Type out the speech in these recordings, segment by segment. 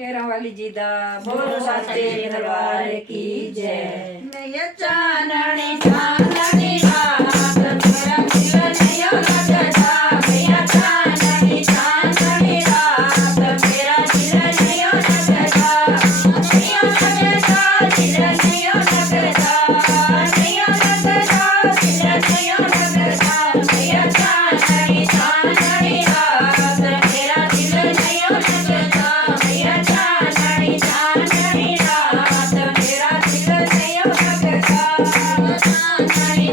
केरा वाली जी दा बोलो साचे दरबार की जय। मैं चांदनी चांदनी रात मेरा दिल नहीं लगता, मैं चांदनी चांदनी रात मेरा दिल नहीं लगता, नहीं लगता दिल नहीं लगता, नहीं लगता दिल नहीं लगता, मैं चांदनी चांदनी रात मेरा दिल नहीं लगता, मैं चांदनी चांदनी रात मेरा दिल नहीं लगता, चांदनी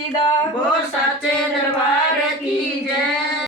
ਜੀ ਦਾ ਬੋਲ ਸਾਚੇ ਦਰਬਾਰ ਕੀ ਜੈ।